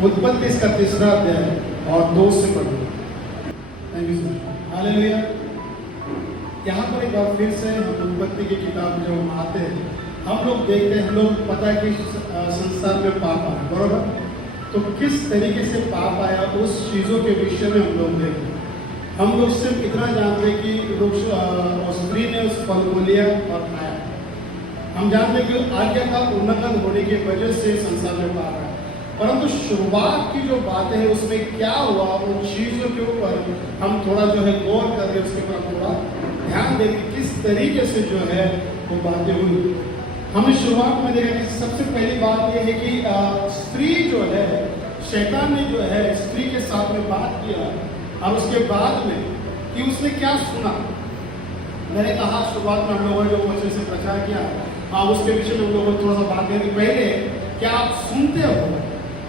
उत्पत्ति इसका 3रा अध्याय और 2 से पढ़ो। Thank you sir. हालेलुया। यहाँ पर एक बार फिर से हम उत्पत्ति की किताब जब हम आते हैं, हम लोग देखते हैं, हम लोग पता है कि संसार में पाप आया, बरोबर। तो किस तरीके से पाप आया उस चीज़ों के विषय में हम लोग देखते हैं। हम लोग सिर्फ इतना जानते हैं कि स्त्री ने उस फल को लिया और खाया। हम जानते हैं कि आज्ञा का उल्लंघन होने की वजह से संसार में पाप आया, परंतु शुरुआत की जो बातें हैं उसमें क्या हुआ, उन चीज़ों के ऊपर हम थोड़ा जो है गौर करके उसके ऊपर थोड़ा ध्यान दें किस तरीके से जो है वो बातें हुई। हमने शुरुआत में देखा कि सबसे पहली बात यह है कि स्त्री जो है, शैतान ने जो है स्त्री के साथ में बात किया और उसके बाद में कि उसने क्या सुना। मैंने कहा शुरुआत में हम लोगों ने जो वचन से प्रचार किया उसके विषय में हम लोगों को थोड़ा सा बात करें कि पहले क्या आप सुनते हो,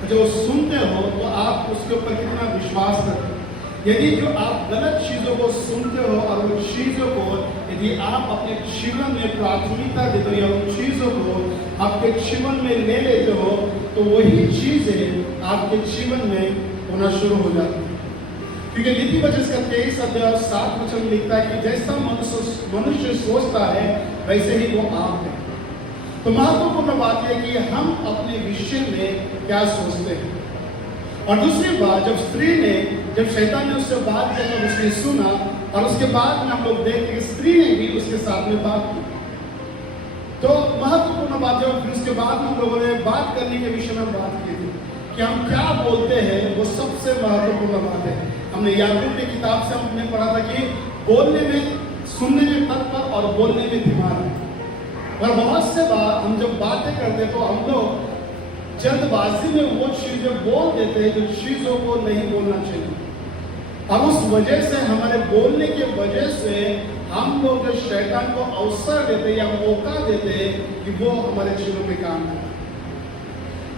जो सुनते हो तो आप उसके ऊपर कितना विश्वास करते हो। यदि जो आप गलत चीज़ों को सुनते हो और उन चीज़ों को यदि आप अपने जीवन में प्राथमिकता देते हो या उन चीज़ों को आपके जीवन में ले लेते हो, तो वही चीज़ें आपके जीवन में होना शुरू हो जाती है। क्योंकि नीति वचन का 23 अध्याय 7 वचन लिखता है कि जैसा मनुष्य सोचता है वैसे ही वो आप है। तो महत्वपूर्ण बात है कि हम अपने विषय में क्या सोचते हैं। और दूसरी बात, जब शैतान ने उससे बात किया तो उसने सुना, और उसके बाद में हम लोग देखते हैं कि स्त्री ने भी उसके साथ में बात की। तो महत्वपूर्ण बात है, फिर उसके बाद हम लोगों ने बात करने के विषय में बात की थी कि हम क्या बोलते हैं, वो सबसे महत्वपूर्ण बात है। हमने याकूब की किताब से हमने पढ़ा था कि बोलने में, सुनने में तत्पर और बोलने में दिमाग है। और बहुत से बार हम जब बातें करते तो हम लोग जल्दबाजी में वो चीजें बोल देते हैं जो चीजों को नहीं बोलना चाहिए, और उस वजह से हमारे बोलने के वजह से हम लोग जो शैतान को अवसर देते या मौका देते कि वो हमारे जीवन में काम करे।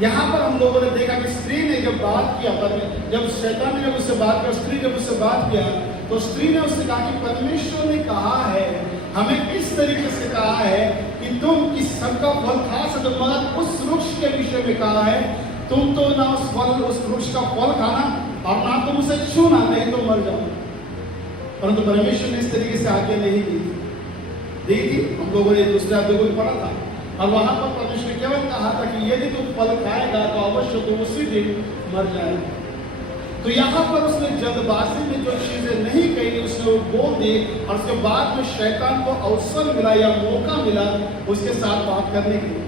यहाँ पर हम लोगों ने देखा कि स्त्री ने जब बात किया, जब शैतान ने जब उससे बात किया, स्त्री जब उससे बात किया, तो स्त्री ने उससे कहा कि परमेश्वर ने कहा है, हमें इस तरीके से कहा है कि तुम इस सबका फल खा सकते हो, मगर उस वृक्ष के विषय में कहा है तुम तो ना उस वृक्ष का फल खाना और ना तुम उसे छूना, नहीं तो मर जाओ। परंतु परमेश्वर ने इस तरीके से आज्ञा नहीं दी थी। हम लोगों ने दूसरे अध्याय को पढ़ा था, और वहां पर परमेश्वर ने केवल कहा था कि यदि तुम फल खाएगा तो अवश्य तुम उसी दिन मर जाएगा। तो यहाँ पर उसने जल्दबाजी में जो चीजें नहीं कही उसने वो बोल दी, और उसके बाद में शैतान को अवसर मिला या मौका मिला उसके साथ बात करने के लिए।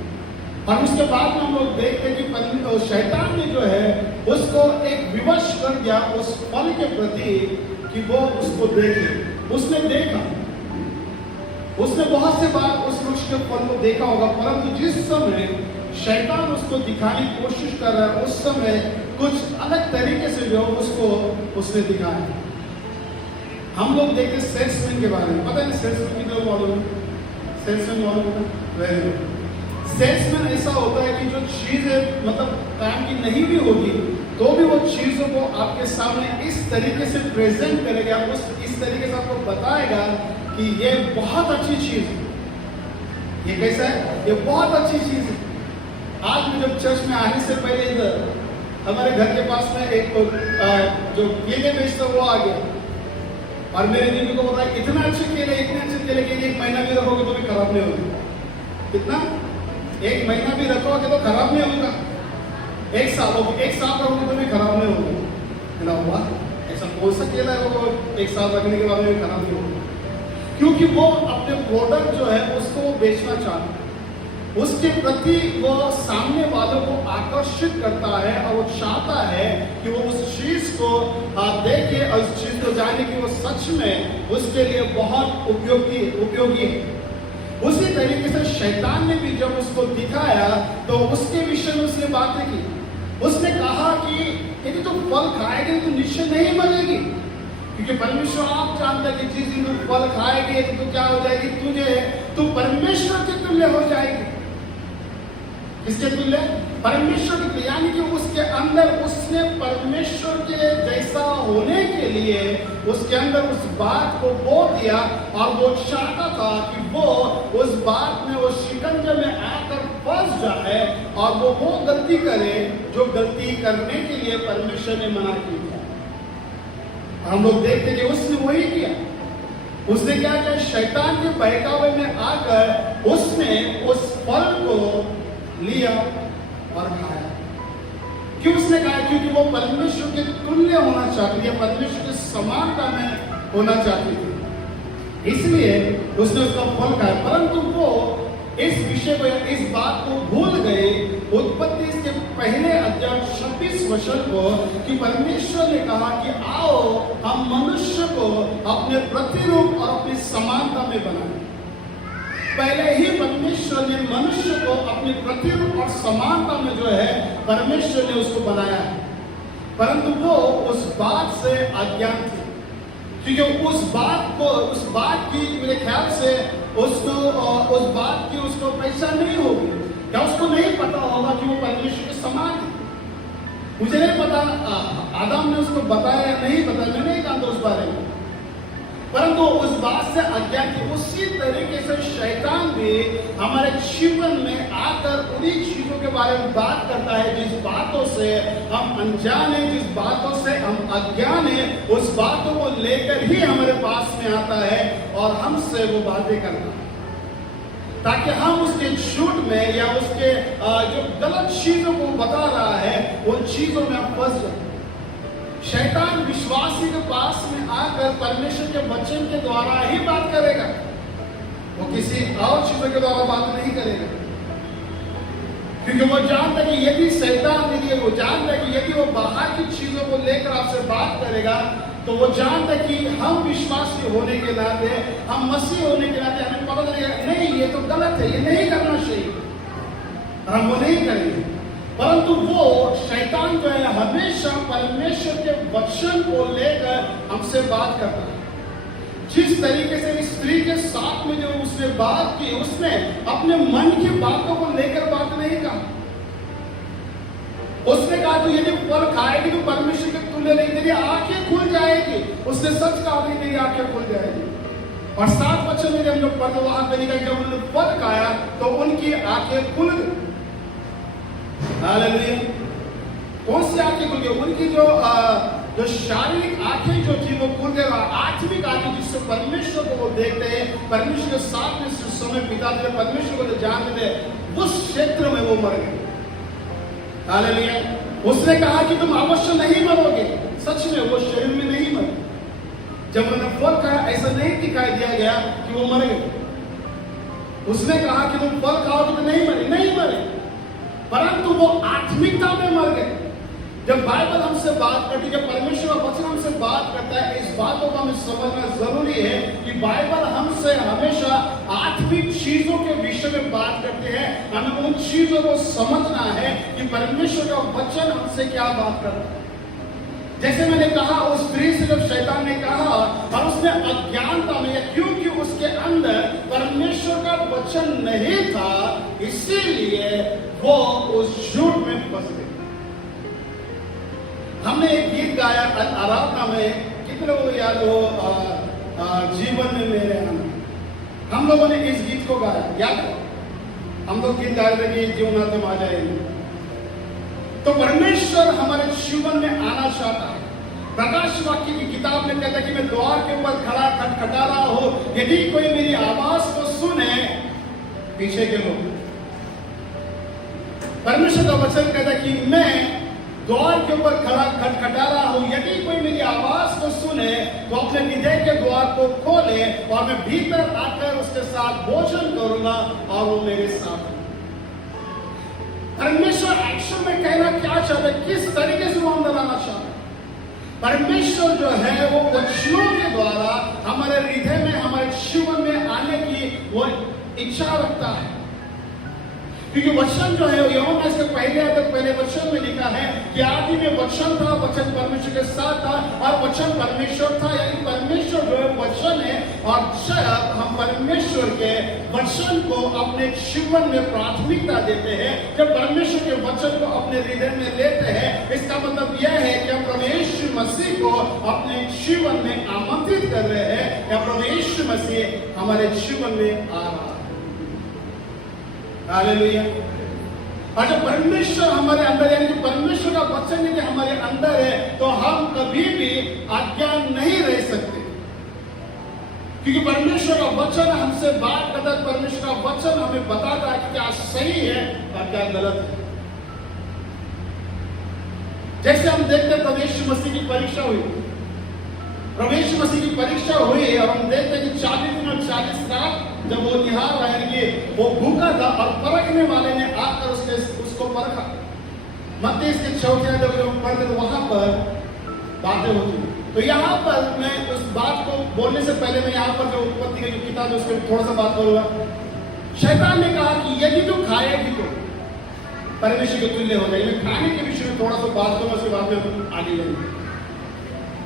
और उसके बाद में हम लोग देखते हैं कि शैतान ने जो है उसको एक विवश कर दिया उस फल के प्रति कि वो उसको देखे। उसने देखा, उसने बहुत से बार उस वृक्ष के फल को देखा होगा, परंतु जिस समय शैतान उसको दिखाने की कोशिश कर रहा है उस समय कुछ अलग तरीके से जो उसको उसने दिखाया। हम लोग देखते हैं सेल्समैन के बारे में, पता है सेल्समैन की तरह मालूम है, सेल्समैन मालूम है, वेरी गुड। सेल्समैन ऐसा होता है कि जो चीज मतलब काम की नहीं भी होगी तो भी वो चीजों को आपके सामने इस तरीके से प्रेजेंट करेगा, इस तरीके से आपको बताएगा कि ये बहुत अच्छी चीज है। ये कैसा है? ये बहुत अच्छी चीज है। आज मैं जब चर्च में आने से पहले इधर हमारे घर के पास में एक जो केले बेचता वो आ गया, और मेरे दीदी को बोल रहा है इतना अच्छे केले, इतने अच्छे केले कि 1 महीना भी रखोगे तो भी खराब नहीं होगा। कितना? 1 महीना भी रखोगे तो खराब नहीं होगा, 1 साल रखोगे तो भी खराब नहीं होगा। हुआ ऐसा कौन सा केला है वो 1 साल रखने के बाद में खराब नहीं होगा? क्योंकि वो अपने प्रोडक्ट जो है उसको वो बेचना चाहता है, उसके प्रति वो सामने वालों को आकर्षित करता है, और वो चाहता है कि वो उस चीज को देखे और उस चीज को जाने कि वो सच में उसके लिए बहुत उपयोगी है। उसी तरीके से शैतान ने भी जब उसको दिखाया तो उसके विषय में उसने बातें की। उसने कहा कि यदि तुम फल खाएगे तो निश्चय नहीं मरेगी, क्योंकि परमेश्वर आप जानते हैं कि जिस दिन तुम फल खाएगे तो क्या हो जाएगी, तू परमेश्वर के तुल्य हो जाएगी। किसके तुल्य? परमेश्वर के तुल्य। यानी कि उसके अंदर उसने परमेश्वर के जैसा होने के लिए उसके अंदर उस बात को बो दिया, और वो चाहता था कि वो उस बात में वो शिकंजे में आकर फंस जाए और वो गलती करे जो गलती करने के लिए परमेश्वर ने मना की था। हम लोग देखते कि उसने वही किया। उसने क्या किया? शैतान के बहकावे में आकर उसने उस फल को लिया और खाया। क्यों उसने खाया? क्योंकि वो परमेश्वर के तुल्य होना चाहती थी, परमेश्वर की समानता में होना चाहती थी, इसलिए उसने उसका फल खाया। परंतु वो इस विषय को, इस बात को भूल गए उत्पत्ति के पहले अध्याय 26 वचन को, कि परमेश्वर ने कहा कि आओ हम मनुष्य को अपने प्रतिरूप और अपनी समानता में बनाएं। पहले ही परमेश्वर ने मनुष्य को अपने प्रतिरूप और समानता में जो है परमेश्वर ने उसको बनाया है, परंतु वो उस बात से अज्ञान थे। क्योंकि उस बात की मेरे ख्याल से उसको उस बात की उसको पहचान नहीं होगी, या उसको नहीं पता होगा कि वो परमेश्वर के समान है। मुझे नहीं पता आदम ने उसको बताया या नहीं बताया, मैं नहीं जानता उस बारे में, परंतु उस बात से अज्ञान थी। उसी तरीके से शैतान भी हमारे जीवन में आकर उन्हीं चीजों के बारे में बात करता है जिस बातों से हम अनजान हैं, जिस बातों से हम अज्ञान हैं, उस बातों को लेकर ही हमारे पास में आता है और हमसे वो बातें करता है, ताकि हम उसके झूठ में या उसके जो गलत चीजों को बता रहा है उन चीजों में हम फंस जाए। शैतान विश्वासी के पास में आकर परमेश्वर के वचन के द्वारा ही बात करेगा, वो किसी और चीजों के द्वारा बात नहीं करेगा, क्योंकि वो जानता है कि यदि शैतान वो जानता है कि यदि वो बाहर की चीजों को लेकर आपसे बात करेगा तो वो जानता है कि हम विश्वासी होने के नाते, हम मसीह होने के नाते हमें पता चलेगा नहीं ये तो गलत है, ये नहीं करना चाहिए, और हम वो नहीं करेंगे। परंतु वो शैतान जो है हमेशा परमेश्वर के वचन को लेकर हमसे बात करता है। जिस तरीके से इस स्त्री के साथ में जो उसने बात की, उसने अपने मन की बातों को लेकर बात नहीं कहा। उसने कहा तो यदि फल खाएगी तो परमेश्वर के तुल्य नहीं, तेरी आंखें खुल जाएगी। उसने सच कहा कि तेरी आंखें खुल जाएगी। और 7 वचन में हम लोग पढ़ते वहां पे लिखा जब उन्होंने फल खाया तो उनकी आंखें खुल गई। हालेलुया। कौन सी आंखें खुल गई? उनकी जो शारीरिक आंखें जो थी वो खुल गई, आत्मिक आंखें जिससे परमेश्वर को वो देखते हैं, परमेश्वर के साथ में समय बिताते थे, परमेश्वर को जो जानते थे, उस क्षेत्र में वो मर गए। हालेलुया। उसने कहा कि तुम अवश्य नहीं मरोगे, सच में वो शरीर में नहीं मरे। जब उन्होंने फल खाया ऐसा नहीं दिखाई दिया गया कि वो मर गए। उसने कहा कि तुम फल खाओगे तो नहीं मरे, परंतु वो आत्मिकता में मर गए। जब बाइबल हमसे बात करती है, जब परमेश्वर का वचन हमसे बात करता है, इस बातों को हमें समझना जरूरी है कि बाइबल हमसे हमेशा आत्मिक चीजों के विषय में बात करते हैं। हमें उन चीजों को समझना है कि परमेश्वर का वचन हमसे क्या बात करता है। जैसे मैंने कहा उस स्त्री से जब शैतान ने कहा और उसने अज्ञानता में, क्योंकि उसके अंदर परमेश्वर का वचन नहीं था, इसीलिए वो उस झूठ में फंस गई। हमने एक गीत गाया आराधना में, कितने लोगों को याद हो, जीवन में मेरे आना। हम लोगों ने इस गीत को गाया, याद है? हम लोग गीत गा रहे थे जीवनाथ में आ जाएंगे। तो परमेश्वर हमारे जीवन में आना चाहता है। प्रकाश वाक्य की किताब में कहता है कि मैं द्वार के ऊपर खड़ा खटखटा रहा हूं, यदि कोई मेरी आवाज को सुने, पीछे के लोग। परमेश्वर का वचन कहता है कि मैं द्वार के ऊपर खड़ा खटखटा रहा हूं, यदि कोई मेरी आवाज को सुने तो अपने हृदय के द्वार को खोले और मैं भीतर आकर उसके साथ भोजन करूंगा और वो मेरे साथ। परमेश्वर एक्शन में कहना क्या चाहता है, किस तरीके से वो अंदर आना चाहता है। परमेश्वर जो है वो वचनों के द्वारा हमारे हृदय में, हमारे जीवन में आने की वो इच्छा रखता है। क्योंकि वचन जो है यूहन्ना से पहले वचन में लिखा है कि आदि में वचन था, वचन परमेश्वर के साथ था और वचन परमेश्वर था। यानी परमेश्वर जो है वचन है, और जब हम परमेश्वर के वचन को अपने जीवन में प्राथमिकता देते हैं, जब परमेश्वर के वचन को अपने हृदय में लेते हैं, इसका मतलब यह है कि हम प्रभु यीशु मसीह को अपने जीवन में आमंत्रित कर रहे हैं, या प्रभु यीशु मसीह हमारे जीवन में आ रहा है। हालेलुया। और जब परमेश्वर हमारे अंदर, यानी कि परमेश्वर का वचन यदि हमारे अंदर है, तो हम कभी भी अज्ञान नहीं रह सकते, क्योंकि परमेश्वर का वचन हमसे बात करता है। परमेश्वर का वचन हमें बताता है कि क्या सही है और क्या गलत है। जैसे हम देखते हैं प्रभु यीशु मसीह की परीक्षा हुई, प्रभु यीशु मसीह की परीक्षा हुई और हम देखते हैं कि 40 दिन और 40 रात जब वो निहार रहे कि वो भूखा था और परखने वाले ने आकर उसको परखा। मत्ती इसके 4 अध्याय जब पढ़ते तो वहां पर बातें होती हैं। तो यहाँ पर मैं उस बात को बोलने से पहले मैं यहाँ पर जो उत्पत्ति की जो किताब है उसके थोड़ा सा बात करूंगा। शैतान ने कहा कि यदि तू खाएगी तो परमेश्वर के तुल्य हो जाएगी। मैं खाने के विषय में थोड़ा सा बात करूंगा, उसके बाद में आगे बढ़ेंगे।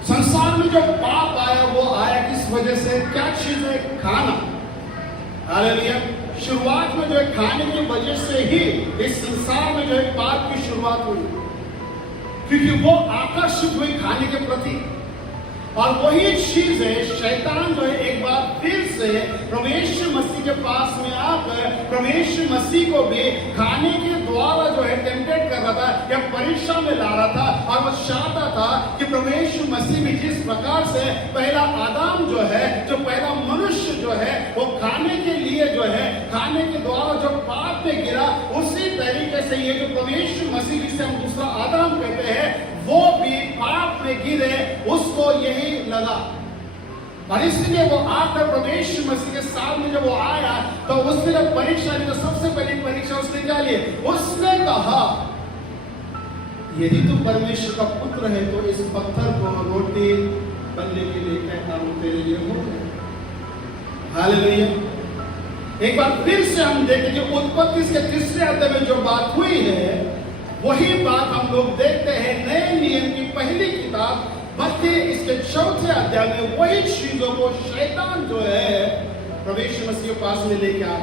संसार में जो पाप आया वो आया किस वजह से? क्या चीज है? खाना। हालेलुया। शुरुआत में जो है खाने की वजह से ही इस संसार में जो है पाप की शुरुआत हुई, क्योंकि वो आकर्षित हुई खाने के प्रति। और वही चीज है, शैतान जो है एक बार फिर से प्रभु यीशु मसीह के पास में आकर प्रभु यीशु मसीह को भी खाने के द्वारा जो है टेम्पटेट कर रहा था या परीक्षा में ला रहा था। और वो चाहता था कि प्रभु यीशु मसीह भी जिस प्रकार से पहला आदम जो है, जो पहला मनुष्य जो है, वो खाने के लिए जो है खाने के द्वारा जो पाप में गिरा, उसी तरीके से ये जो प्रभु यीशु मसीह जिसे हम दूसरा आदम कहते हैं, वो भी पाप में गिरे, उसको यही लगा। और इसलिए वो आकर प्रभु यीशु मसीह के सामने जब वो आया तो उसने जब परीक्षा ली, तो सबसे पहली परीक्षा उसने क्या ली? उसने कहा यदि तू परमेश्वर का पुत्र है तो इस पत्थर को रोटी बनने के लिए कहता हूं, तेरे लिए हो गया। हालेलुया। एक बार फिर से हम देखें कि उत्पत्ति के 3 अध्याय में जो बात हुई है, वही बात हम लोग देखते हैं नए नियम की पहली किताब मत्ती इसके 4 अध्याय में। वही चीजों को शैतान जो है प्रभु यीशु मसीह के पास में लेके आ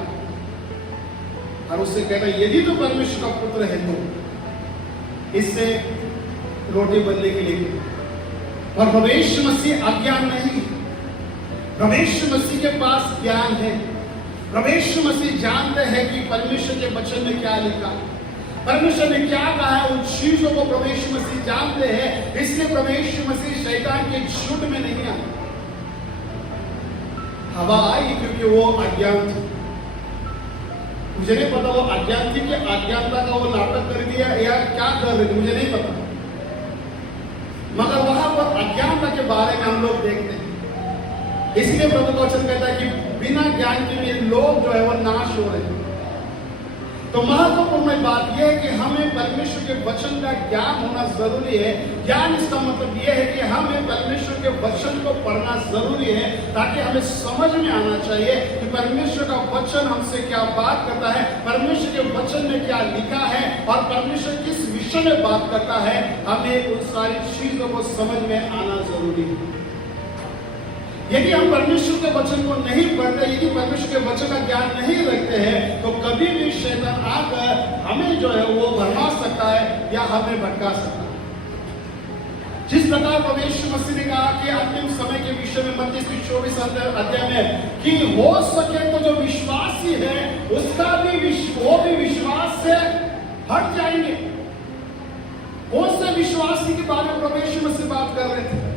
और उससे कहता है यदि तो परमेश्वर का पुत्र है तो इससे रोटी बनने के लिए। और प्रभु यीशु मसीह अज्ञान नहीं, प्रभु यीशु मसीह के पास ज्ञान है। प्रभु यीशु मसीह जानते हैं कि परमेश्वर के वचन में क्या लिखा, परमेश्वर ने क्या कहा है, उन चीजों को प्रभु यीशु मसीह जानते हैं। इसलिए प्रभु यीशु मसीह शैतान के झूठ में नहीं आए। हवा आई क्योंकि वो अज्ञान थी। मुझे नहीं पता वो अज्ञान थी कि अज्ञानता का वो नाटक कर दिया या क्या कर रही थी, मुझे नहीं पता। मगर वहां पर अज्ञानता के बारे में हम लोग देखते हैं। इसलिए प्रभु का वचन कहता है कि बिना ज्ञान के लिए लोग जो है वो नाश हो रहे हैं। तो महत्वपूर्ण बात यह है कि हमें परमेश्वर के वचन का ज्ञान होना जरूरी है। ज्ञान इसका मतलब यह है कि हमें परमेश्वर के वचन को पढ़ना जरूरी है, ताकि हमें समझ में आना चाहिए कि परमेश्वर का वचन हमसे क्या बात करता है, परमेश्वर के वचन में क्या लिखा है और परमेश्वर किस विषय में बात करता है। हमें उन सारी चीजों को समझ में आना जरूरी है। यदि हम परमेश्वर के वचन को नहीं पढ़ते, यदि परमेश्वर के वचन का ज्ञान नहीं रखते हैं, तो कभी भी शैतान आकर हमें जो है वो भरमा सकता है या हमें भटका सकता है। जिस प्रकार प्रभु यीशु मसीह ने कहा कि अंतिम समय के विषय में मत्ती 24 अध्याय में कि हो सके तो जो विश्वासी है उसका भी वो भी विश्वास से हट जाएंगे। कौन से विश्वासी के बारे में प्रभु यीशु मसीह बात कर रहे थे?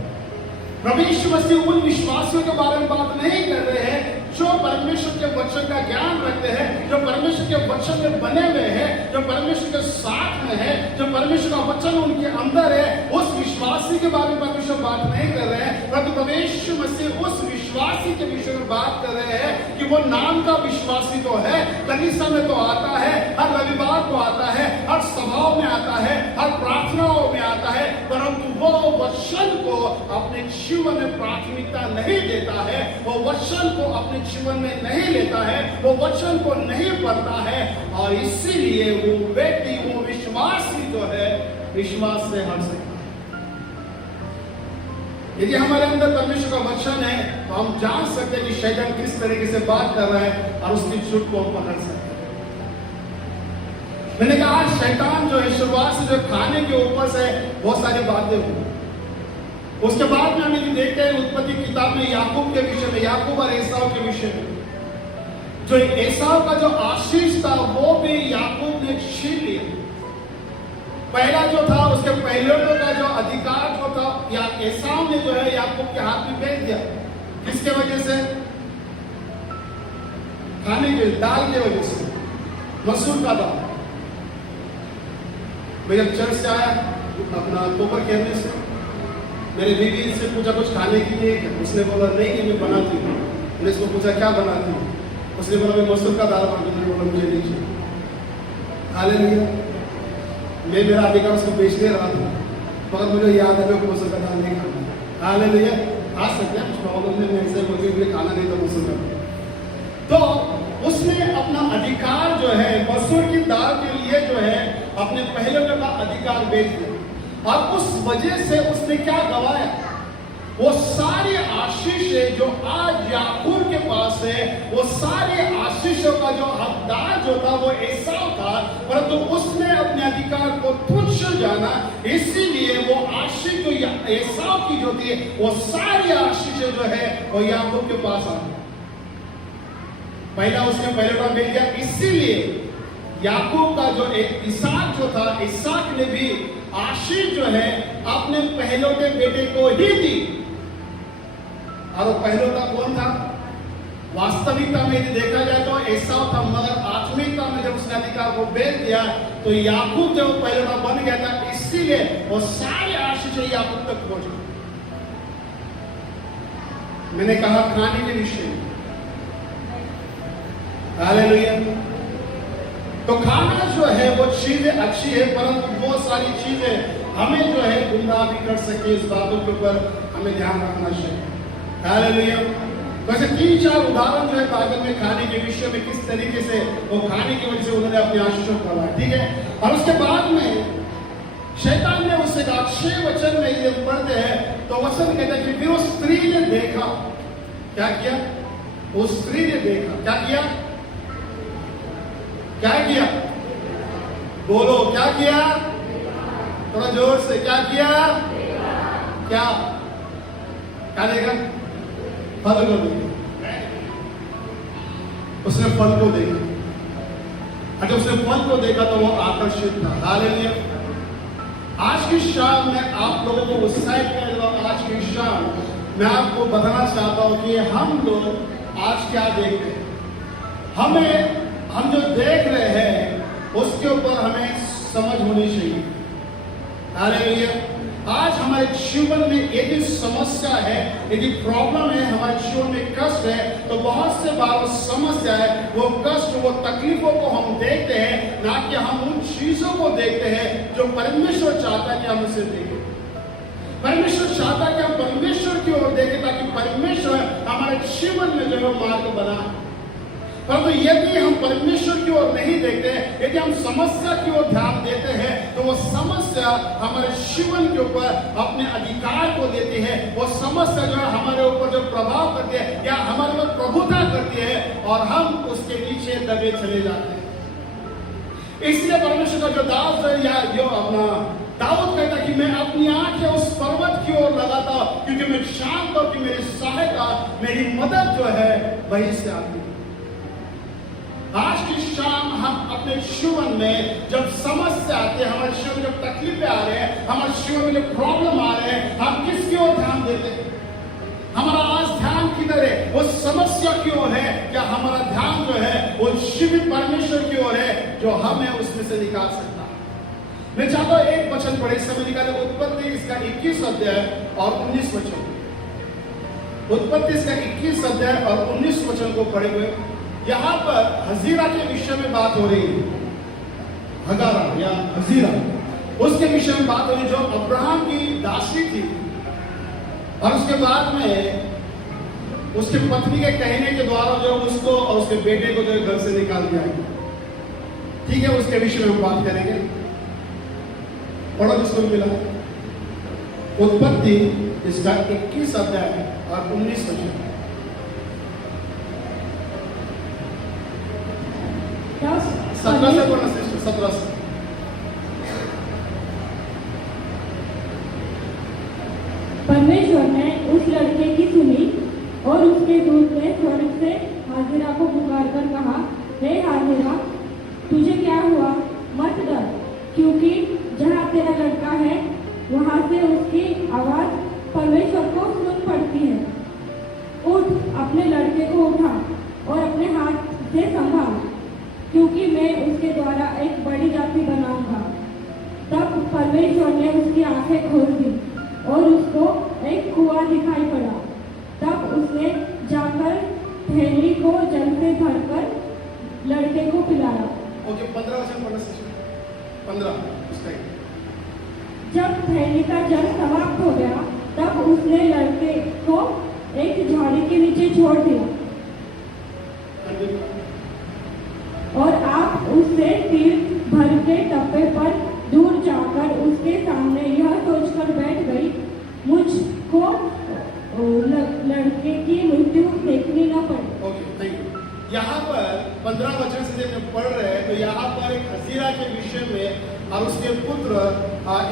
प्रभु यीशु मसीह उन विश्वासियों के बारे में बात नहीं कर रहे हैं जो परमेश्वर के वचन का ज्ञान रखते हैं, जो परमेश्वर के वचन में बने हुए हैं, जो परमेश्वर के साथ में है, जो परमेश्वर का वचन उनके अंदर है। उस विश्वासी के बारे में परमेश्वर बात नहीं कर रहे हैं, परंतु प्रभु यीशु मसीह उस विश्वासी के विषय में बात कर रहे हैं कि वो नाम का विश्वासी तो है, कलीसिया में तो आता है, हर रविवार को आता है, हर सभाओं में आता है, हर प्रार्थनाओं में आता है, परंतु वो वचन को अपने जीवन में प्राथमिकता नहीं देता है, वो वचन को अपने जीवन में नहीं लेता है, वो वचन को नहीं पढ़ता है। और इसीलिए वो व्यक्ति, वो विश्वासी जो है विश्वास से हट सकता है। यदि हमारे अंदर परमेश्वर का वचन है तो हम जान सकते हैं कि शैतान किस तरीके से बात कर रहा है और उसकी झूठ को हम पकड़ सकते हैं। मैंने कहा शैतान जो है शुरुआत से जो खाने के ऊपर से बहुत सारी बातें हुई। उसके बाद में हम यदि देखते हैं उत्पत्ति किताब में याकूब के विषय में, याकूब और एसाव के विषय में। जो एसाव का जो आशीष था वो भी याकूब ने छीन लिया। पहला जो था उसके पहलौठों का जो अधिकार जो था या एसाव ने जो है याकूब के हाथ में भेज दिया। किसके वजह से? खाने के दाल के वजह से, मसूर का दाल। मैं जब चर्च से आया अपना कोपर खेलने से, मेरे बीवी से पूछा कुछ खाने के लिए, उसने बोला नहीं मैं बनाती हूँ। मैंने इसको पूछा क्या बनाती हूँ? उसने बोला मैं मसूर का दाल बनाती हूँ। बोला मुझे नहीं चाहिए। हालेलुया। मैं मेरा अधिकार उसको बेचने रहा था, मगर मुझे याद है मैं मसूर का दाल नहीं खाना। हालेलुया। आ सकते हैं प्रॉब्लम में ऐसे बोलते मुझे खाना नहीं था मसूर का। तो उसने अपना अधिकार जो है मसूर की दाल के लिए जो है अपने पहले का अधिकार बेच दिया। और उस वजह से उसने क्या गवाया? वो सारी आशीषें जो आज याकूब के पास है, वो सारे आशीषों का जो हकदार जो था वो एसाव था, परंतु उसने अपने अधिकार को तुच्छ जाना, इसीलिए वो आशीष जो एसाव की जो थी वो सारी आशीषें जो है वो याकूब के पास आ गई। पहला उसने पहले का भेज दिया, इसीलिए याकूब का जो एक इसहाक जो था, इसहाक ने भी आशीष जो है अपने पहलौठे बेटे को ही दी। और वो पहलौठा कौन था? वास्तविकता में यदि देखा जाए तो एसाव था, मगर आत्मिकता में जब उसने अधिकार को बेच दिया तो याकूब जब पहलौठा बन गया था, इसीलिए वो सारे आशीष याकूब तक पहुंच गए। मैंने कहा खाने के विषय में, हालेलुया। तो खाना जो है वो चीजें अच्छी है, परंतु बहुत सारी चीजें हमें जो है गुमराह भी कर सके, इस बातों के ऊपर हमें ध्यान रखना चाहिए। हालेलुया। वैसे 3-4 उदाहरण जो है बाइबल में खाने के विषय में किस तरीके से वो खाने की वजह से उन्होंने अपने आशीषों को करवाया, ठीक है। और उसके बाद में शैतान ने उससे कहा, 6 वचन में यदि पढ़ते हैं तो वचन कहता है कि फिर उस स्त्री ने देखा, क्या किया? उस स्त्री ने देखा, क्या किया? क्या किया? बोलो क्या किया? थोड़ा जोर से, क्या किया? क्या क्या देखा? फल को देखा। उसने फल को देखा, और जब उसने फल को देखा तो वो आकर्षित था। हालेलुया। आज की शाम में आप लोगों को उत्साहित करेगा। आज की शाम मैं आपको बताना चाहता हूं कि हम लोग आज क्या देख रहे हैं। हम जो देख रहे हैं उसके ऊपर हमें समझ होनी चाहिए। हालेलुया। आज हमारे जीवन में यदि समस्या है, यदि प्रॉब्लम है, हमारे जीवन में कष्ट है, तो बहुत से बार वो समस्या है, वो कष्ट, वो तकलीफों को हम देखते हैं, ना कि हम उन चीजों को देखते हैं जो परमेश्वर चाहता है कि हम उसे देखें। परमेश्वर चाहता है कि हम परमेश्वर की ओर देखें, ताकि परमेश्वर हमारे जीवन में जो मार्ग बनाए। परंतु यदि हम परमेश्वर की ओर नहीं देखते, यदि हम समस्या की ओर ध्यान देते हैं, तो वो समस्या हमारे जीवन के ऊपर अपने अधिकार को देती है। वो समस्या जो है हमारे ऊपर जो प्रभाव करती है या हमारे ऊपर प्रभुता करती है, और हम उसके नीचे दबे चले जाते हैं। इसलिए परमेश्वर का जो दास है या जो अपना दाऊद कहता कि मैं अपनी आंखें उस पर्वत की ओर लगाता, क्योंकि मैं जानता हूं कि मेरी सहायता, मेरी मदद जो है वहीं से आती है। आज की शाम हम अपने जीवन में जब समस्या आती है, हमारे जीवन में जब तकलीफें आ रहे हैं, हमारे जीवन में जब प्रॉब्लम आ रहे हैं, हम किसकी ओर ध्यान देते हैं? हमारा आज ध्यान किधर है? वो समस्या की ओर है, क्या हमारा ध्यान जो है वो जीवित परमेश्वर की ओर है, जो हमें उसमें से निकाल सकता है? मैं चाहता हूं एक वचन पढ़े, समय निकाले। उत्पत्ति इसका 21 अध्याय और 19 वचन। उत्पत्ति इसका 21 अध्याय और 19 वचन को पढ़े हुए। यहां पर हजीरा के विषय में बात हो रही है। हगारा या हजीरा, उसके विषय में बात हो रही, जो अब्राहम की दासी थी, और उसके बाद में उसके पत्नी के कहने के द्वारा जो उसको और उसके बेटे को जो घर से निकाल दिया गया। ठीक है, उसके विषय में हम बात करेंगे। पढ़ो जिसको मिला। उत्पत्ति इसका 21 अध्याय और 19 वचन। 17 से पढ़ना सिस्टर, 17 से। परमेश्वर ने उस लड़के की सुनी और उसके दूत ने स्वर्ग से हाजिरा को पुकार कर कहा, हे हाजिरा, तुझे क्या हुआ? मत डर, क्योंकि जहाँ तेरा लड़का है वहाँ से उसकी आवाज परमेश्वर को सुन पड़ती है। उठ, अपने लड़के को उठा और अपने हाथ से संभाल, क्योंकि मैं उसके द्वारा एक बड़ी जाति बनाऊंगा। तब परमेश्वर ने उसकी आंखें खोल दी और उसको एक कुआं दिखाई पड़ा। तब उसने जाकर थैली को जल से भरकर लड़के को पिलाया। ओके, 15 वचन पढ़ना सीखो। 15 उसका ही। जब थैली का जल समाप्त हो गया तब उसने लड़के को एक झाड़ी के नीचे छोड़ दिया और आप उससे तीर भर के टप्पे पर दूर जाकर उसके सामने यह सोचकर बैठ गई, मुझको लड़के की मृत्यु देखनी न पड़े। Okay, thank you. यहाँ पर 15 वचन से जब हम पढ़ रहे हैं तो यहाँ पर एक हजीरा के विषय में और उसके पुत्र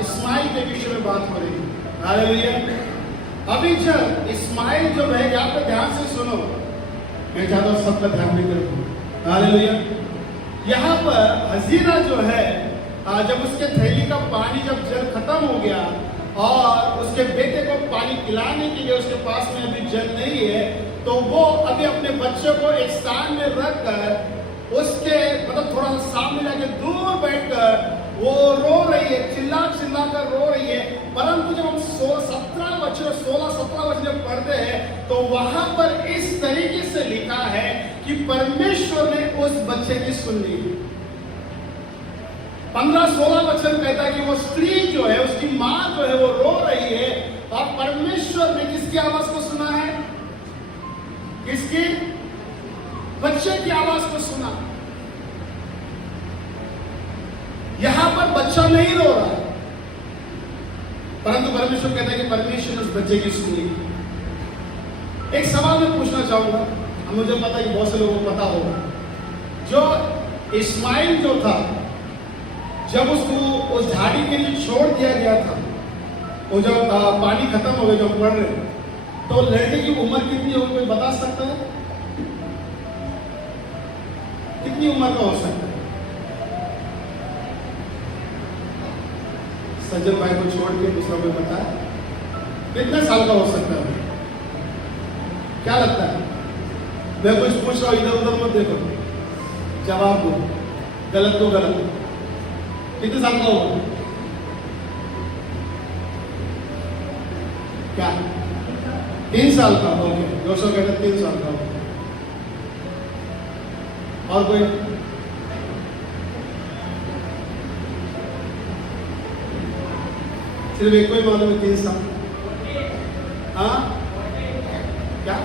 इस्माइल के विषय में बात हो रही है। हालेलुया। अभी जब इस्माइल जो है, यहाँ पर ध्यान से सुनो, मैं चाहता हूँ सबका ध्यान भी करो। हालेलुया। यहाँ पर हजीरा जो है, जब उसके थैली का पानी जब जल खत्म हो गया और उसके बेटे को पानी पिलाने के लिए उसके पास में अभी जल नहीं है, तो वो अभी अपने बच्चे को एक स्थान में रखकर उसके मतलब थोड़ा सा सामने जाके दूर बैठकर वो रो रही है, चिल्ला चिल्ला कर रो रही है। परंतु जब हम 16-17 वचन जब पढ़ते हैं तो वहां पर इस तरीके से लिखा है कि परमेश्वर ने उस बच्चे की सुन ली। 15-16 वचन कहता है कि वो स्त्री जो है, उसकी मां जो है वो रो रही है और परमेश्वर ने किसकी आवाज को सुना है? किसकी? बच्चे की आवाज को सुना। यहां पर बच्चा नहीं रो रहा है, परंतु परमेश्वर कहता है कि परमेश्वर ने उस बच्चे की सुनी। एक सवाल मैं पूछना चाहूंगा, मुझे पता है कि बहुत से लोगों को पता होगा, जो इस्माइल जो था, जब उसको उस झाड़ी के लिए छोड़ दिया गया था, वो जब पानी खत्म हो गया, जब पढ़ रहे, तो लड़के की उम्र कितनी होगी? कोई बता सकता है? कितनी उम्र का हो सकता है? सज्जन भाई को छोड़ के दूसरा कोई बता, कितने साल का हो सकता है? क्या लगता है? मैं कुछ पूछ रहा हूं, इधर उधर मत देखो, जवाब दो, गलत तो गलत। कितने साल का होगा? क्या? 3 साल का। ओके, दोस्तों कहते हैं 3 साल का होगा। और कोई? सिर्फ एक कोई मालूम है 3 साल? हाँ, क्या?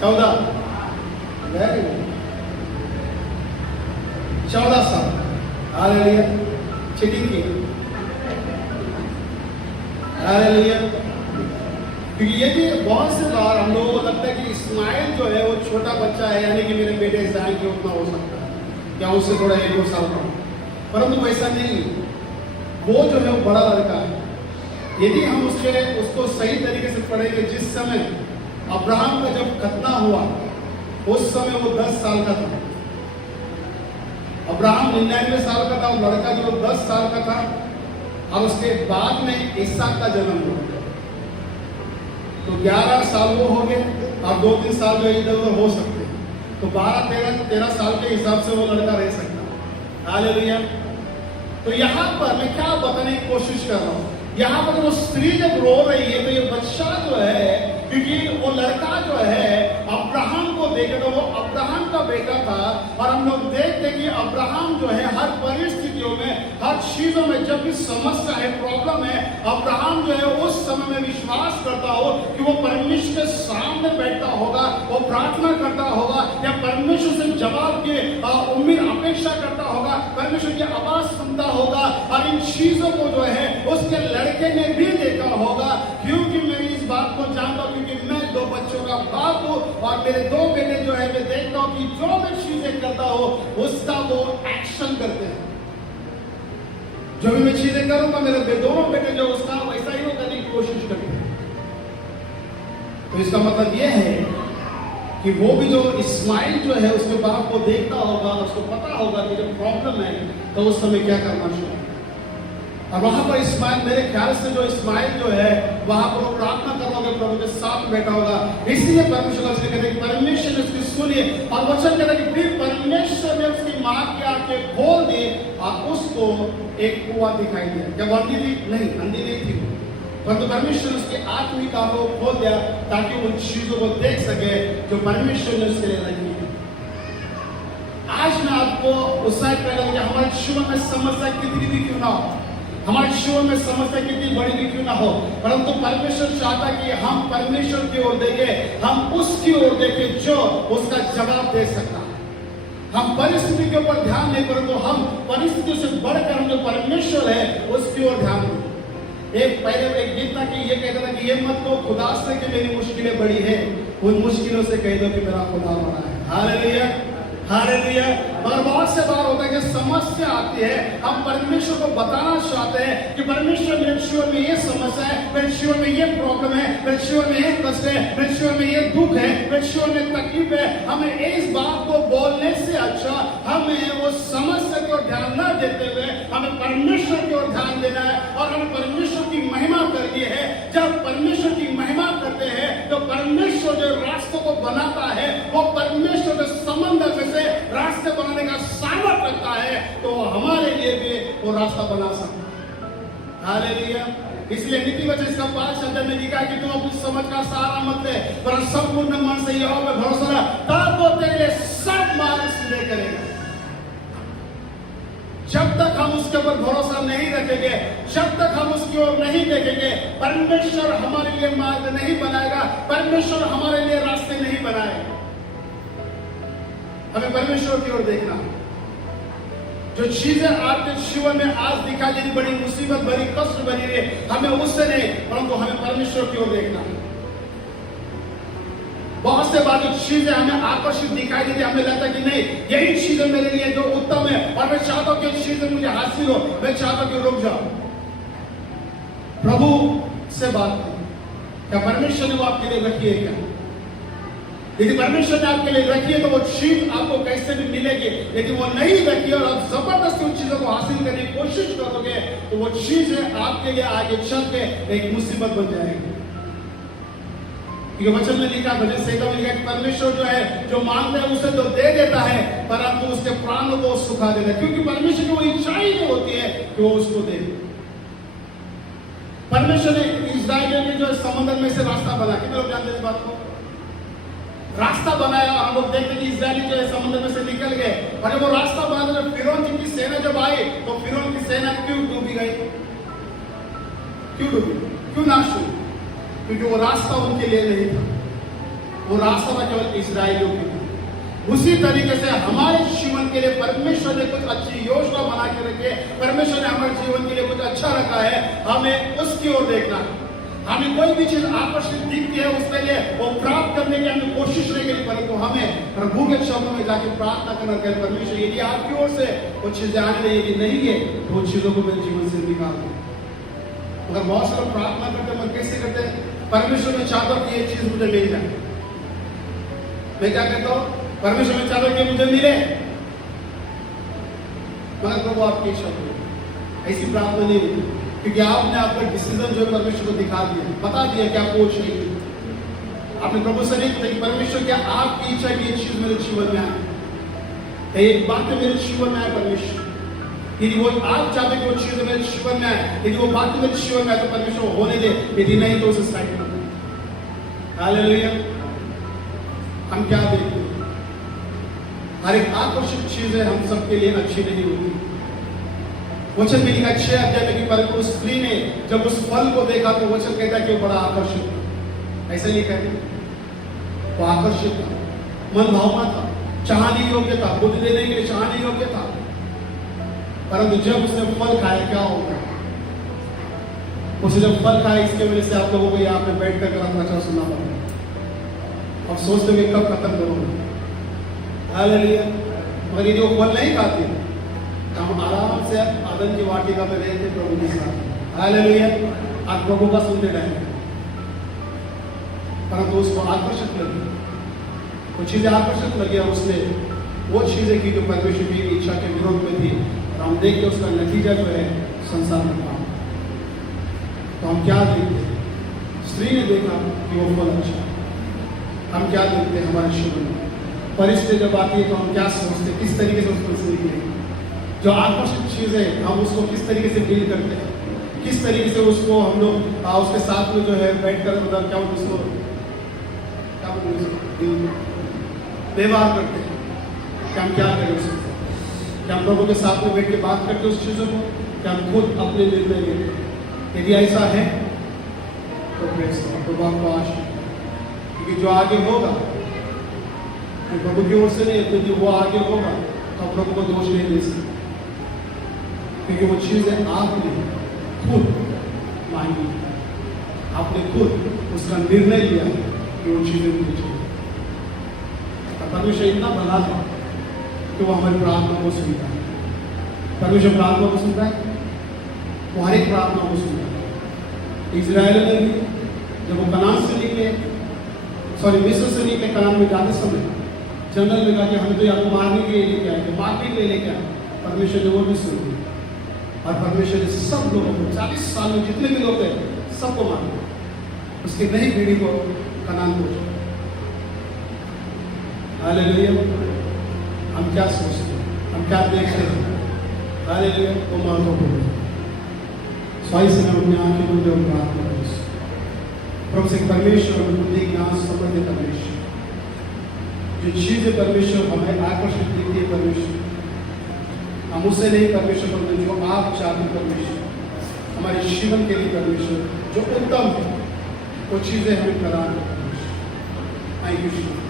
14। वेरी गुड, 14 साल। हालेलुया। चीटिंग की। हालेलुया। क्योंकि ये भी बहुत से बार हम लोगों को लगता है कि इस्माइल जो है वो छोटा बच्चा है, यानी कि मेरे बेटे इस्राइल के उतना हो सकता है, या उससे थोड़ा 1-2 साल का, परंतु वैसा नहीं। वो जो है वो बड़ा लड़का है। यदि हम उसको सही तरीके से पढ़ेंगे, जिस समय अब्राहम का जब खतना हुआ उस समय वो 10 साल का था। अब्राहम 99 साल का था और लड़का जो 10 साल का था, और उसके बाद में इसहाक का जन्म हुआ। तो 11 साल वो हो गए और 2-3 साल जो इधर उधर हो सकते हैं, तो 12-13 साल के हिसाब से वो लड़का रह सकता है। हालेलुया। तो यहाँ पर मैं क्या बताने की कोशिश कर रहा हूँ, यहाँ पर वो स्त्री जब रो रही है तो ये बच्चा जो है, क्योंकि वो लड़का जो है अब्राहम को देखे तो वो अब्राहम का बेटा था, और हम लोग देखते कि अब्राहम जो है हर परिस्थितियों में, हर चीजों में जब भी समस्या है, प्रॉब्लम है, अब्राहम जो है उस समय में विश्वास करता हो कि वो परमेश्वर के सामने बैठता होगा, वो प्रार्थना करता होगा, या परमेश्वर से जवाब की उम्मीद अपेक्षा करता होगा, परमेश्वर की आवाज सुनता होगा। और इन चीजों को जो है उसके लड़के ने भी देखा होगा, क्योंकि मैं इस बात को जानता हूं, क्योंकि मैं 2 बच्चों का बाप हूं और मेरे 2 बेटे जो है, मैं देखता हूं कि जो मैं चीजें करता हूं उसका वो एक्शन करते हैं। जो भी मैं चीजें करूंगा, मेरे दोनों बेटे जो उसका वैसा ही वो करने की कोशिश करते हैं। तो इसका मतलब यह है कि वो भी जो इस्माइल जो है उसके बाप को देखता होगा, उसको पता होगा कि जब प्रॉब्लम है तो उस समय क्या करना चाहिए। और वहां पर इस्माइल, मेरे ख्याल से जो इस्माइल जो है वहां पर वो प्रार्थना कर रहा होगा, प्रभु के साथ बैठा होगा। इसलिए परमेश्वर से कहते हैं परमेश्वर ने उसकी सुनी और वचन कहता है कि फिर परमेश्वर ने उसकी मां की आंखें खोल दी और उसको एक कुआं दिखाई दिया। क्या वो अंधी थी? नहीं, अंधी नहीं थी, परंतु परमेश्वर ने उसकी आत्मिक आंखों को खोल दिया ताकि उन चीजों को देख सके जो परमेश्वर ने उसके लिए रखी है। आज मैं आपको उत्साहित करूंगा कि हमारे जीवन में समस्या कितनी भी क्यों ना हो, हमारे जीवन में समस्या कितनी बड़ी भी क्यों ना हो, परंतु परमेश्वर चाहता कि हम परमेश्वर की ओर देखें, हम उसकी ओर देखें जो उसका जवाब दे सकता है। हम परिस्थिति के ऊपर ध्यान नहीं, परंतु हम परिस्थिति से बढ़कर हम जो परमेश्वर है उसकी ओर ध्यान दें। एक पहले एक गीत था कि ये कहता था कि ये मत तो खुदा से कि मेरी मुश्किलें बड़ी है, उन मुश्किलों से कह दो कि मेरा खुदा बड़ा है। Hallelujah, hallelujah. मगर बहुत से बार होता है कि समस्या आती है, हम परमेश्वर को बताना चाहते हैं कि परमेश्वर मेरे जीवन में ये समस्या है, मेरे जीवन में ये प्रॉब्लम है, मेरे जीवन में ये कष्ट है, मेरे जीवन में ये दुख है, मेरे जीवन में तकलीफ है। हमें इस बात को बोलने से अच्छा हमें वो समस्या की ओर ध्यान न देते हुए हमें परमेश्वर की ओर ध्यान देना है और हमें परमेश्वर की महिमा करनी है। जब परमेश्वर की महिमा करते हैं तो परमेश्वर जो रास्तों को बनाता है, वो परमेश्वर जो समंदर में से रास्ते बनाने का सामर्थ रखता है, तो हमारे लिए भी वो रास्ता बना सकता है। हालेलुया। इसलिए नीति वचन इसका 5 अध्याय में लिखा है कि तुम अपनी समझ का सहारा मत ले, पर संपूर्ण मन से यहोवा पे भरोसा रख, तब वो तेरे लिए सब मार्ग सीधे करेगा। जब तक हम उसके ऊपर भरोसा नहीं रखेंगे, जब तक हम उसकी ओर नहीं देखेंगे, परमेश्वर हमारे लिए मार्ग नहीं बनाएगा, परमेश्वर हमारे लिए रास्ते नहीं बनाएगा। हमें परमेश्वर की ओर देखना। जो चीजें आपके जीवन में आज दिखाई देती बड़ी मुसीबत भरी, कष्ट भरी है, हमें उससे नहीं, परंतु हमें परमेश्वर की ओर देखना। बहुत से बार जो चीजें हमें आकर्षित दिखाई देती, हमें लगता है कि नहीं यही चीजें मेरे लिए जो उत्तम है और मैं चाहता हूं कि चीजें मुझे हासिल हो, मैं चाहता हूं कि रुक जाओ। प्रभु से बात करें, क्या परमेश्वर ने वो आपके लिए रखी है? क्या यदि परमेश्वर ने आपके लिए रखी है तो वो चीज आपको कैसे भी मिलेगी। यदि वो नहीं रखी और आप जबरदस्ती उन चीजों को हासिल करने की कोशिश करोगे तो वो चीजें आपके लिए आगे चल के एक मुसीबत बन जाएगी। वचन में लिखा, भजन संहिता में लिखा कि परमेश्वर जो है जो मांगता है उसे तो दे देता है, परंतु उसके प्राणों को सुखा देता है, क्योंकि परमेश्वर की वो इच्छा ही नहीं होती है कि वो उसको दे। परमेश्वर ने इस्राएलियों के जो समुद्र में से रास्ता बना, कितने लोग जानते हैं इस बात को? रास्ता बनाया और हम लोग देखते हैं कि इस्राएली जो है समुद्र में से निकल गए, और जब वो रास्ता बना तो फिरौन की सेना जब आई तो फिरौन की सेना क्यों डूबी गई? क्यों डूबी? क्यों नाश हुई? क्योंकि वो रास्ता उनके लिए नहीं था, वो रास्ता था केवल इस्राएलियों के लिए। उसी तरीके से हमारे जीवन के लिए परमेश्वर ने कुछ अच्छी योजना बना के रखी है, परमेश्वर ने हमारे जीवन के लिए कुछ अच्छा रखा है, हमें उसकी ओर देखना है। हमें कोई भी चीज आकर्षित दिखती है उसके लिए वो प्राप्त करने की हमें कोशिश नहीं करी, परंतु हमें प्रभु के शब्दों में जाके प्रार्थना करना चाहिए, परमेश्वर यदि आपकी ओर से वो चीजें आने रही, यदि नहीं है तो उन चीजों को मेरे जीवन से निकाल दो। अगर बहुत सारा प्रार्थना करते हैं, कैसे करते हैं? परमेश्वर में चाहता हूं कि ये चीज मुझे मिल जाए। मैं क्या कहता हूं? परमेश्वर में चाहता हूं कि मुझे मिले, मगर प्रभु आपकी इच्छा हो। ऐसी प्रार्थना नहीं होती, क्योंकि आपने आपका डिसीजन जो परमेश्वर को दिखा दिया, बता दिया कि आपको चाहिए। आपने प्रभु से नहीं पूछा कि परमेश्वर क्या आपकी इच्छा की ये चीज मेरे जीवन में आए, एक बात मेरे जीवन में आए परमेश्वर। यदि वो आप चाहते कि वो चीज मेरे जीवन में आए, यदि वो बात मेरे जीवन में आए तो परमेश्वर होने दे, यदि नहीं तो उसे साइड कर दो। हालेलुया। हम क्या देखते हैं? हर एक आकर्षक चीजें हम सबके लिए अच्छी नहीं होती। वचन में लिखा 6 अध्याय में कि परंतु उस स्त्री ने जब उस फल को देखा तो वचन कहता है कि वो बड़ा आकर्षित था। ऐसा नहीं कहते, वो आकर्षित था, मन भावना था, चाहने योग्य था, बुद्धि देने के लिए चाहने योग्य था, परंतु जब उसने फल खाया क्या होगा? उसे जब फल खाया, इसके वजह से आप लोगों को यहाँ पे बैठ कर अच्छा सुनना पड़ा। अब सोचते हुए कब खत्म करोगे? हालेलुया। मगर यदि वो फल नहीं खाते, हम आराम से आदम की वाटिका में रहते प्रभु के साथ। हालेलुया। आप प्रभु का सुनते रहेंगे, परंतु उसको आकर्षक लगे, वो चीज़ें आकर्षित लगी और उसने वो चीज़ें की जो परमेश्वर की इच्छा के विरोध में थी, और हम देखते उसका नतीजा जो है संसार में था। तो हम क्या देखते हैं? स्त्री ने देखा कि वो फल अच्छा। हम क्या देखते हैं हमारे जीवन में? परिस्थिति जब आती है तो हम क्या सोचते हैं, किस तरीके से उसको सीखते, जो आकर्षित चीज़ है हम उसको किस तरीके से डील करते हैं, किस तरीके से उसको हम लोग उसके साथ में जो है बैठ कर मतलब क्या उसको क्या व्यवहार करते हैं, कि हम क्या करें उसके साथ, क्या हम लोगों के साथ में बैठ के बात करते हैं उस चीज़ों को, क्या हम खुद अपने निर्णय लेते हैं। यदि ऐसा है तो प्रभु को आशीष, क्योंकि जो आगे होगा वो प्रभु की ओर से नहीं, क्योंकि वो आगे होगा तो प्रभु को दोष नहीं दे सकते, क्योंकि वो चीज़ें आपने खुद मांगी, आपने खुद उसका निर्णय लिया कि वो चीज़ें मुझे चाहिए। परमेश्वर इतना भला है कि वो हमारी प्रार्थना को सुनता है। परमेश्वर प्रार्थना को सुनता है, वो हर एक प्रार्थना को सुनता है। इजराइल ने भी जब वो कनान से निकले, मिस्र से निकले, कनान में जाते समय जनरल ने कहा कि हम तो यहाँ को मारने के लिए लेके आए थे, मारने के लिए लेके आए। परमेश्वर ने वो भी सुन लिया, और परमेश्वर ने सब लोगों को 40 साल में जितने भी लोग थे सबको मार दिया, उसकी नई पीढ़ी को कनान पहुंचा। हालेलुया। हम क्या सोचते हैं, हम क्या देखते हैं? हालेलुया। वो महत्वपूर्ण है। स्वाई से हम अपने आंखें बंद और प्रार्थना करें प्रभु से। परमेश्वर बुद्धि ज्ञान समझ दे परमेश्वर, जो चीजें परमेश्वर हमें आकर्षित देती है परमेश्वर, हम उससे नहीं परमेश्वर करते, जो आप चाहते परमेश्वर हमारे जीवन के लिए परमेश्वर, जो उत्तम है वो चीजें हमें प्रदान करते परमेश्वर। Thank you Jesus.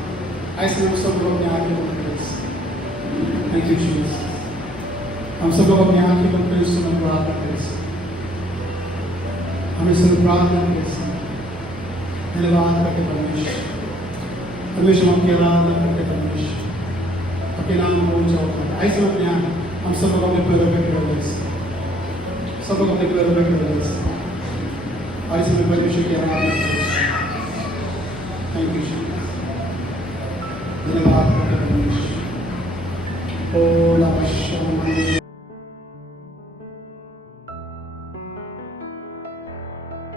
ऐसे हम सब लोग अपने आंखें बंद करें। Thank you Jesus. हम सब लोग अपने आंखें बंद करें, सुनो प्रार्थना करें, हमें सब प्रार्थना करें, धन्यवाद करके परमेश्वर। परमेश्वर हम आराधना करते परमेश्वर, अपने नाम को ऊंचा उठाते। ऐसे अपने यहाँ हम सब लोग अपने पैरों पे खड़े हुए, सब लोग अपने पैरों पे खड़े हुए, और इसमें परमेश्वर की आराधना करें। Thank you Jesus. धन्यवाद करते परमेश्वर। ओ